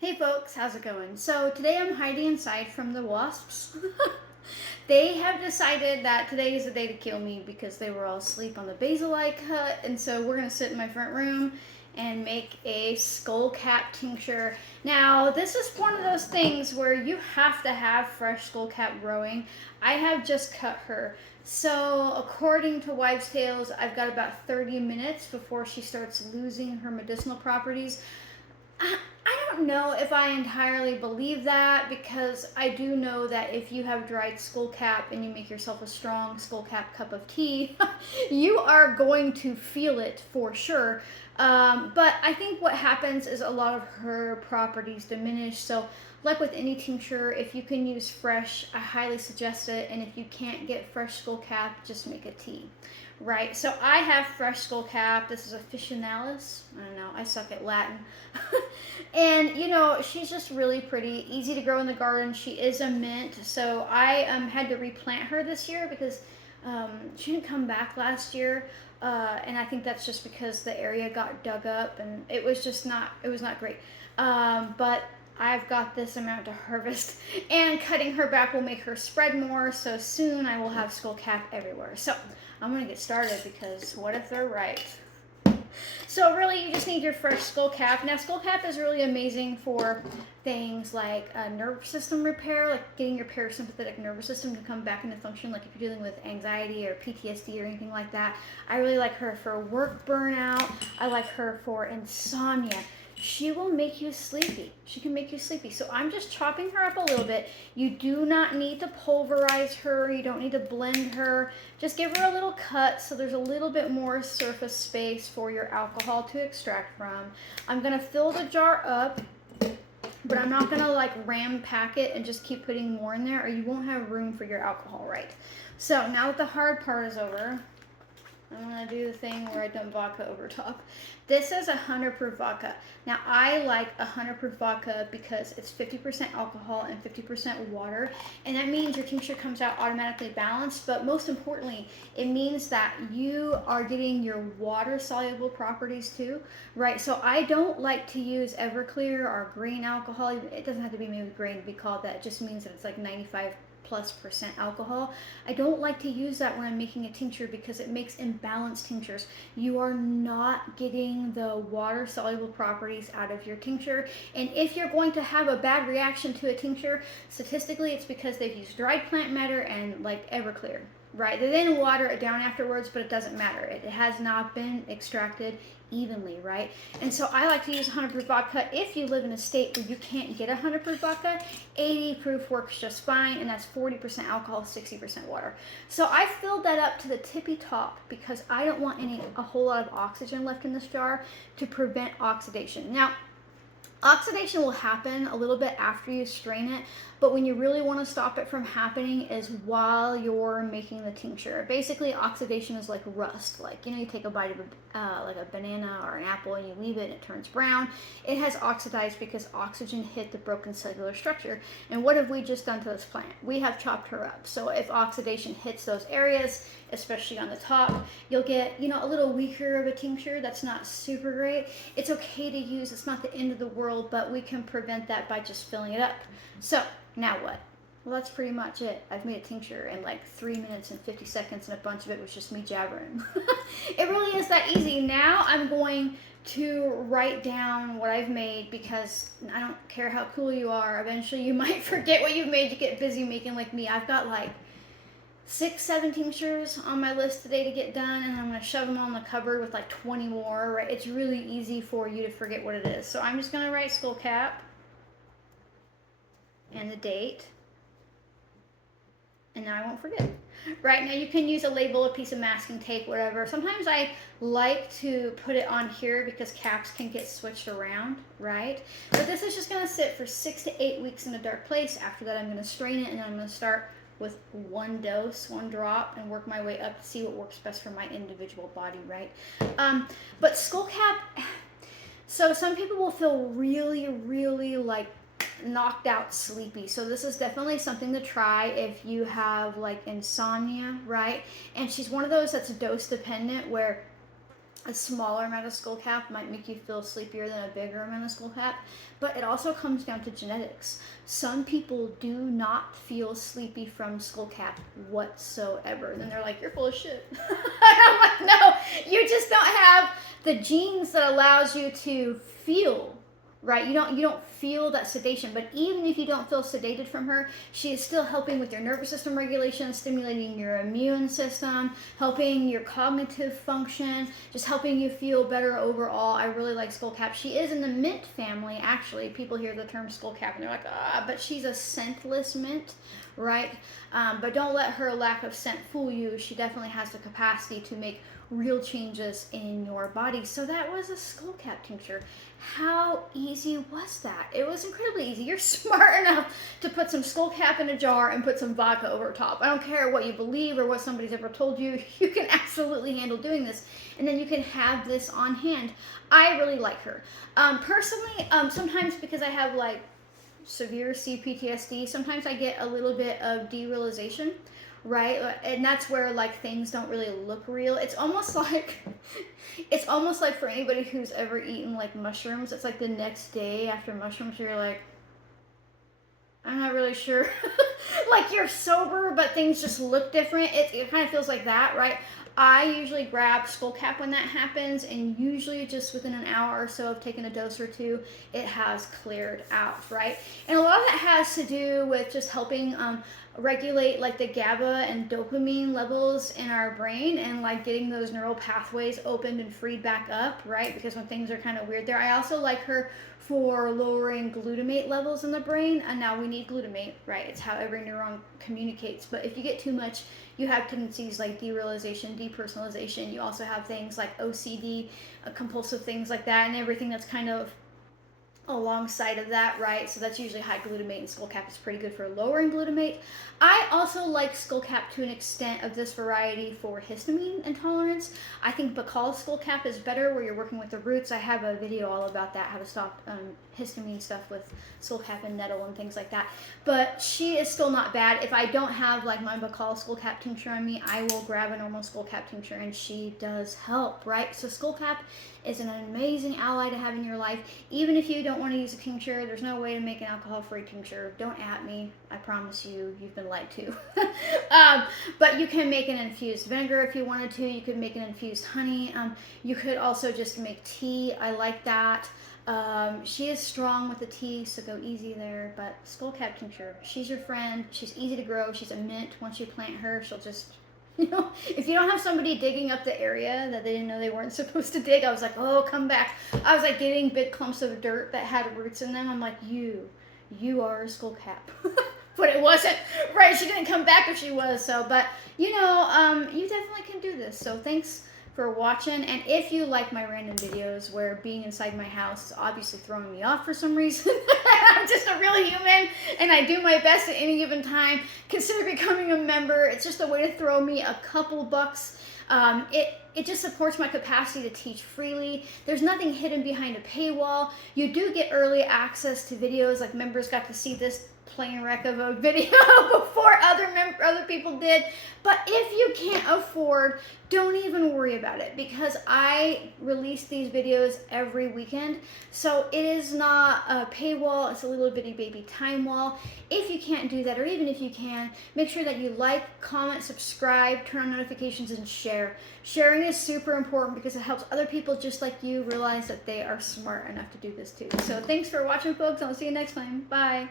Hey folks, how's it going? So today I'm hiding inside from the wasps. They have decided that today is the day to kill me because they were all asleep on the basilite hut, and so we're gonna sit in my front room and make a SkullCap tincture. Now, this is one of those things where you have to have fresh SkullCap growing. I have just cut her. So, according to Wives' Tales, I've got about 30 minutes before she starts losing her medicinal properties. I don't know if I entirely believe that because I do know that if you have dried SkullCap and you make yourself a strong SkullCap cup of tea, you are going to feel it for sure. But I think what happens is a lot of her properties diminish. So, like with any tincture, if you can use fresh, I highly suggest it. And if you can't get fresh SkullCap, just make a tea. Right, so I have fresh SkullCap. This is officinalis. I don't know, I suck at Latin. And she's just really pretty, easy to grow in the garden. She is a mint, so I had to replant her this year because she didn't come back last year. And I think that's just because the area got dug up and it was not great. But I've got this amount to harvest, and cutting her back will make her spread more, so soon I will have SkullCap everywhere. So I'm gonna get started because what if they're right? So really, you just need your fresh SkullCap. Now, SkullCap is really amazing for things like nerve system repair, like getting your parasympathetic nervous system to come back into function, like if you're dealing with anxiety or PTSD or anything like that. I really like her for work burnout. I like her for insomnia. She will make you sleepy. She can make you sleepy. So I'm just chopping her up a little bit. You do not need to pulverize her. You don't need to blend her. Just give her a little cut so there's a little bit more surface space for your alcohol to extract from. I'm going to fill the jar up, but I'm not going to like ram pack it and just keep putting more in there or you won't have room for your alcohol, right? So now that the hard part is over, I'm going to do the thing where I dump vodka over top. This is 100 proof vodka. Now, I like 100 proof vodka because it's 50% alcohol and 50% water. And that means your tincture comes out automatically balanced. But most importantly, it means that you are getting your water soluble properties too, right? So I don't like to use Everclear or green alcohol. It doesn't have to be made with grain to be called that. It just means that it's like 95+% alcohol. I don't like to use that when I'm making a tincture because it makes imbalanced tinctures. You are not getting the water soluble properties out of your tincture, and if you're going to have a bad reaction to a tincture, statistically it's because they've used dried plant matter and like Everclear. Right, they then water it down afterwards, but it doesn't matter. It has not been extracted evenly, right? And so I like to use 100 proof vodka. If you live in a state where you can't get 100 proof vodka, 80 proof works just fine, and that's 40% alcohol, 60% water. So I filled that up to the tippy top because I don't want a whole lot of oxygen left in this jar to prevent oxidation. Now, oxidation will happen a little bit after you strain it, but when you really want to stop it from happening is while you're making the tincture. Basically, oxidation is like rust. Like, you take a bite of like a banana or an apple and you leave it and it turns brown. It has oxidized because oxygen hit the broken cellular structure. And what have we just done to this plant? We have chopped her up. So if oxidation hits those areas, especially on the top, you'll get, a little weaker of a tincture. That's not super great. It's okay to use. It's not the end of the world, but we can prevent that by just filling it up. So now what? Well, that's pretty much it. I've made a tincture in like 3 minutes and 50 seconds, and a bunch of it was just me jabbering. It really is that easy. Now I'm going to write down what I've made because I don't care how cool you are. Eventually you might forget what you've made. You get busy making like me. I've got like 6-7 tinctures on my list today to get done, and I'm going to shove them all in the cupboard with like 20 more, right? It's really easy for you to forget what it is. So I'm just going to write SkullCap and the date, and now I won't forget. Right, now you can use a label, a piece of masking tape, whatever. Sometimes I like to put it on here because caps can get switched around, right? But this is just going to sit for 6 to 8 weeks in a dark place. After that, I'm going to strain it, and I'm going to start with one dose, one drop, and work my way up to see what works best for my individual body, right? But SkullCap, so some people will feel really, really like knocked out sleepy. So this is definitely something to try if you have like insomnia, right? And she's one of those that's dose dependent where a smaller amount of SkullCap might make you feel sleepier than a bigger amount of SkullCap, but it also comes down to genetics. Some people do not feel sleepy from SkullCap whatsoever. Then they're like, "You're full of shit." I'm like, "No, you just don't have the genes that allows you to feel." Right, you don't feel that sedation, but even if you don't feel sedated from her, she is still helping with your nervous system regulation, stimulating your immune system, helping your cognitive function, just helping you feel better overall. I really like SkullCap. She is in the mint family, actually. People hear the term SkullCap and they're like, but she's a scentless mint, right? But don't let her lack of scent fool you. She definitely has the capacity to make real changes in your body. So that was a SkullCap tincture. How easy was that? It was incredibly easy. You're smart enough to put some SkullCap in a jar and put some vodka over top. I don't care what you believe or what somebody's ever told you. You can absolutely handle doing this. And then you can have this on hand. I really like her. Personally, sometimes because I have like severe CPTSD, sometimes I get a little bit of derealization, right? And that's where like things don't really look real. It's almost like for anybody who's ever eaten like mushrooms, it's like the next day after mushrooms you're like, I'm not really sure. Like you're sober but things just look different. It kind of feels like that, right? I usually grab SkullCap when that happens, and usually just within an hour or so of taking a dose or two, it has cleared out, right? And a lot of that has to do with just helping regulate like the GABA and dopamine levels in our brain, and like getting those neural pathways opened and freed back up, right? Because when things are kind of weird there. I also like her for lowering glutamate levels in the brain, and now we need glutamate, right? It's how every neuron communicates. But if you get too much, you have tendencies like derealization, depersonalization. You also have things like OCD, compulsive things like that, and everything that's kind of alongside of that, right? So that's usually high glutamate, and SkullCap is pretty good for lowering glutamate. I also like SkullCap to an extent of this variety for histamine intolerance. I think Bacal SkullCap is better where you're working with the roots. I have a video all about that, how to stop histamine stuff with SkullCap and nettle and things like that. But she is still not bad. If I don't have like my Bacal SkullCap tincture on me, I will grab a normal SkullCap tincture, and she does help, right? So SkullCap is an amazing ally to have in your life. Even if you don't want to use a tincture, there's no way to make an alcohol-free tincture. Don't at me. I promise you, you've been lied to. But you can make an infused vinegar if you wanted to. You could make an infused honey. You could also just make tea. I like that. She is strong with the tea, so go easy there. But SkullCap tincture, she's your friend. She's easy to grow. She's a mint. Once you plant her, she'll just... You know, if you don't have somebody digging up the area that they didn't know they weren't supposed to dig, I was like, oh, come back. I was like getting big clumps of dirt that had roots in them. I'm like, you are a SkullCap. But it wasn't, right? She didn't come back if she was. So, but you know, you definitely can do this. So thanks for watching. And if you like my random videos where being inside my house is obviously throwing me off for some reason, I'm just a real human and I do my best at any given time, consider becoming a member. It's just a way to throw me a couple bucks. It just supports my capacity to teach freely. There's nothing hidden behind a paywall. You do get early access to videos, like members got to see this plane wreck of a video before other people did. But if you can't afford, don't even worry about it, because I release these videos every weekend. So it is not a paywall, it's a little bitty baby time wall. If you can't do that, or even if you can, make sure that you like, comment, subscribe, turn on notifications, and share. Sharing is super important because it helps other people just like you realize that they are smart enough to do this too. So thanks for watching, folks. I'll see you next time. Bye.